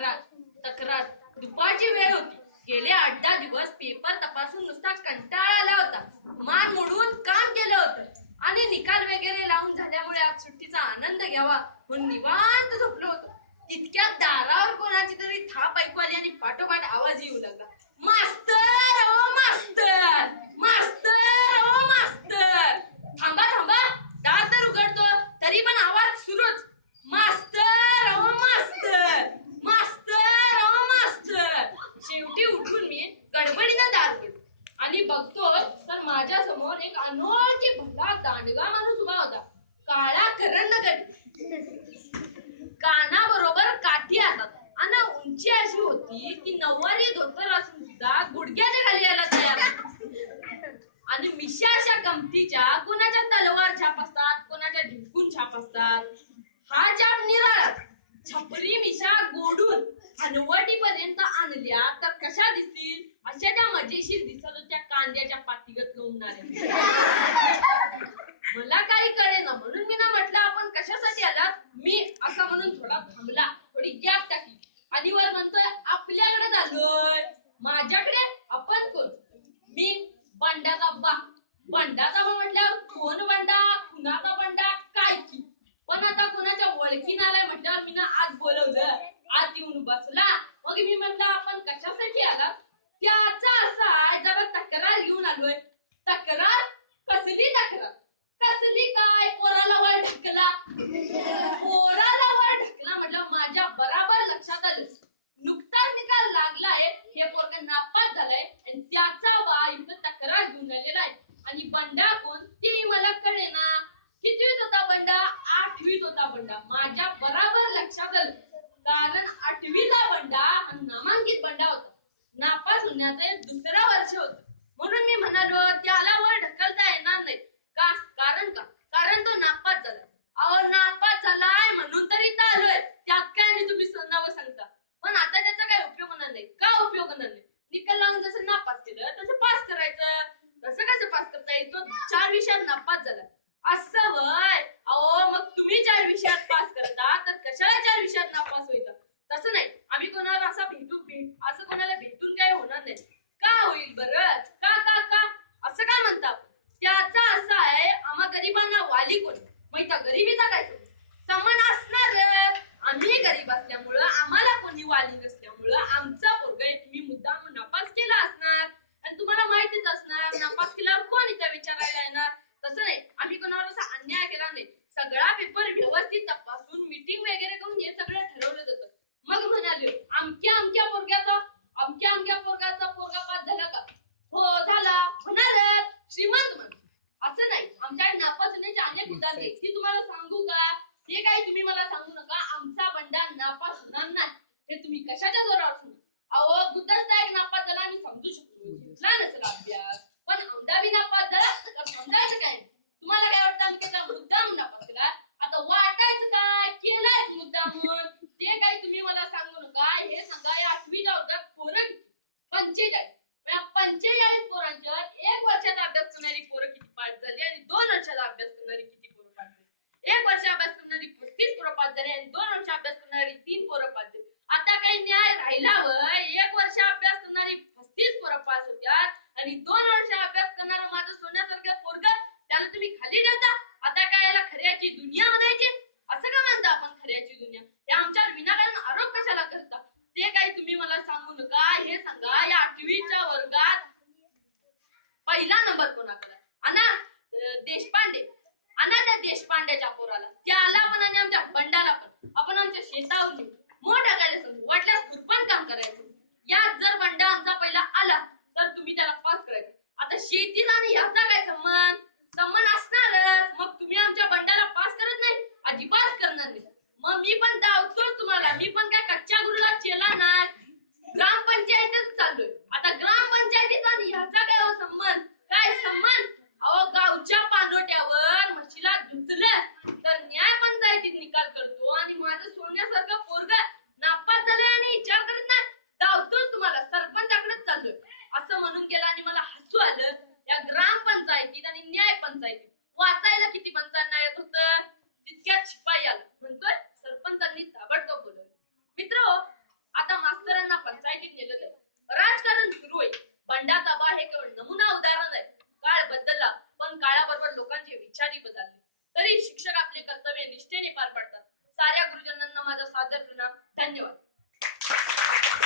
तक्रार तक्रार दुपारची वेळ होती. गेले 8-10 दिवस पेपर तपासून नुसता कंटाळा आला होता. मान मोडून काम केलं होतं आणि निकाल वगैरे लावून झाल्यामुळे आज सुट्टीचा आनंद घ्यावा म्हणून निवांत झोपलो होतो. इतक्या दारावर कोणाची तरी थाप ऐकू आली आणि पाठोपाठ आवाज येऊ लागला, मास्तर ओ मास्तर, मास्तर ओ मास्तर. थांबा थांबा, दार तर उघडतो तरी पण आवाज सुरूच, मास्तर ओ मास्तर, मास्तर ओ मास्तर. शेवटी उठून मी गडबडीनं दार उघडलं आणि बघतो तर माझ्या समोर एक अनोळखी भला दांडगा माणूस उभा होता. काळा करंडगडी, कानाबरोबर काठी हातात आणि उंची अशी होती की नऊवारी धोतर असून सुद्धा गुडघ्याच्या खाली यायला तयार नाही. आणि मिशा अशा गमतीच्या, कोणाच्या तलवार छाप असतात, कोणाच्या ढिंकून छाप असतात. हा छाप निराळा, छपरी मिशा गोडून हनवटीपर्यंत आणल्या तर कशा दिसतील अशा त्या मजेशीर दिसत होत्या कांद्याच्या पातीगत लोंबणाऱ्या. मला काही कळेना म्हणून मी ना म्हटलं, आपण कशासाठी आलात? मी असं म्हणून थोडा थांबला, थोडी गॅप टाकली आणि वर म्हणतोय, आपल्याकडे आलोय. माझ्याकडे? आपण कोण? मी बंडाचा बा. बंडाचा बा म्हटल्यावर कोण बंडा, कुणाचा बंडा, काय की. पण आता कोणाच्या ओळखीन आलाय म्हटल्यावर मी ना आज बोलवलं, आज येऊन बसला. मग मी म्हटलं, आपण कशासाठी आलात? त्याचा असा आहे, जरा तक्रार घेऊन आलोय. तक्रार? कसली तक्रार? कसली काय? पोराला वर ढकला. पोराला वर ढकला म्हटलं माझ्या बराबर लक्षात आलं. नुकताच निकाल लागलाय, हे पोरग नापास झालंय आणि त्याचा बा इथं तक्रार घेऊन आलेला आहे. आणि बंडा कोण ते मला कळेना. कितवीत होता बंडा? 8वीत होता बंडा. माझ्या बराबर लक्षात आलं, कारण 8वीला बंडा हा नामांकित बंडा होता. नापास होण्याचं दुसरं वर्ष होतं. म्हणून मी म्हणालो त्याला वर ढकलता येणार नाही. का? कारण तो नापास झाला. अहो नापास झालाय म्हणून तरी इथं आलोय. त्यात काय आणि तुम्ही नावं सांगता. पण आता त्याचा काय उपयोग होणार नाही. का उपयोग होणार नाही? निकाल लावून जसं नापास केलं तसं पास करायचं. तसं कसं पास करता येईल? तो 4 विषयात नापास झाला. असं होय? अहो मग तुम्ही 4 विषयात पास करता तर कशाला 4 विषयात नापास व्हायचं? तसं नाही. आम्ही कोणाला असं कोणाला भेटून काय होणार नाही. का होईल बरं? का असं का म्हणता? त्याचा असं आहे, आम्हा गरिबांना वाली कोण? माहिती गरिबीचा काय सन्मान असणार. आम्ही गरीब असल्यामुळं, आम्हाला कोणी वाली नसल्यामुळं आमचा पोरगा तुम्ही मुद्दाम नापास केला असणार आणि तुम्हाला माहितीच असणार नापास केल्यावर कोण इथं विचारायला येणार. तसं नाही. आम्ही कोणावर असा अन्याय केला नाही. सगळा पेपर व्यवस्थित तपासून मीटिंग वगैरे करून हे सगळं ठरवलं जातं. मग म्हणाले, अमक्या पोरगा पास झाला का? हो झाला. होणारच, श्रीमंत माणूस. असं नाही. आमच्याकडे नापास होण्याचे अनेक उदाहरणे आहेत. ती तुम्हाला सांगू का? ते काही तुम्ही मला सांगू नका. आमचा बंडा नापास होणार नाही. हे तुम्ही कशाच्या जोरावर सांगू? अहो गुद्दस्ता एक नापास झाला आणि समजू शकतो, घेतला नसेल अभ्यास. पण आमदा बी नापास झाला तर समजायचं काय? तुम्हाला काय वाटतं आम्ही त्याचा मुद्दाम नापास केला? आता वाटायचं काय? केलाय मुद्दामून. ते काही तुम्ही मला सांगू नका. हे सांगा, या 8वीला होतात पोरं 45. 45 पोरांच्यावर 1 वर्षाचा अभ्यास करणारी पोरं किती पास झाली आणि 2 वर्षाचा अभ्यास करणारी किती पोरं पास झाली? 1 वर्ष अभ्यास करणारी 35 पोरं पास झाली आणि 2 वर्ष अभ्यास करणारी 3 पोरं पास झाली. आता काही न्याय राहिला वय? 1 वर्ष अभ्यास करणारी 35 पोरं पास होत्यात आणि 2 वर्ष अभ्यास करणारा माझं सोन्यासारखं पोरग, त्याला तुम्ही खाली ठेवता. आता काय याला खऱ्याची दुनिया म्हणायची? असं का म्हणता आपण खऱ्याची दुनिया? हे आमच्यावर विनाकारण आरोप कशाला करता? ते काही तुम्ही मला सांगू नका. हे सांगा, या 8वीच्या वर्गात पहिला नंबर कोणाकडे? देशपांडे. त्या देशपांडेच्या पोराला, त्याला पण आणि आमच्या बंडाला पण आपण आमच्या शेतावर नेऊ, मोठ टाकायला सांगू, वाटल्यास खुरपण काम करायचं. यात जर बंडा आमचा पहिला आला तर तुम्ही त्याला पास करायचं. आता शेतीला आणि ह्याचा काय संबंध असणारच. मग तुम्ही आमच्या बंडाला पास करत नाही? अजिबात करणार नाही. मग मी पण धावतोच तुम्हाला. मी पण काय कच्च्या गुरुला चेला नाही. ग्रामपंचायतीच चाललोय. आता ग्रामपंचायतीचा आणि ह्याचा काय हो संबंध? काय संबंध? अहो गावच्या पानोट्यावर म्हशीला धुतलं तर न्याय पंचायतीत निकाल करतो आणि माझं सोन्यासारखं पोरग केलं तर राजकारण सुरू